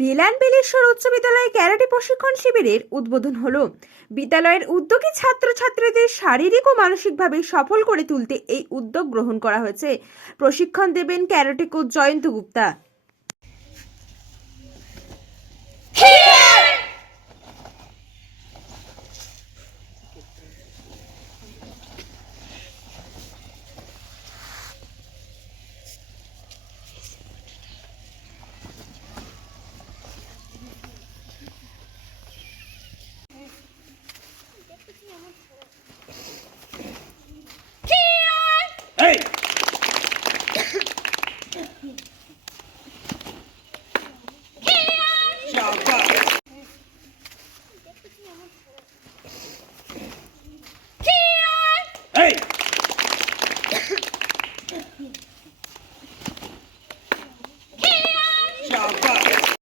বেলান বেলেশ্বর উচ্চ বিদ্যালয়ে ক্যারাটে প্রশিক্ষণ শিবিরের উদ্বোধন হলো বিদ্যালয়ের উদ্যোগে ছাত্রছাত্রীদের শারীরিক ও মানসিকভাবে সফল করে তুলতে এই উদ্যোগ গ্রহণ করা হয়েছে প্রশিক্ষণ দেবেন karate coach Jayanta Gupta Kian. Kian. Hey! Here! Here! Here!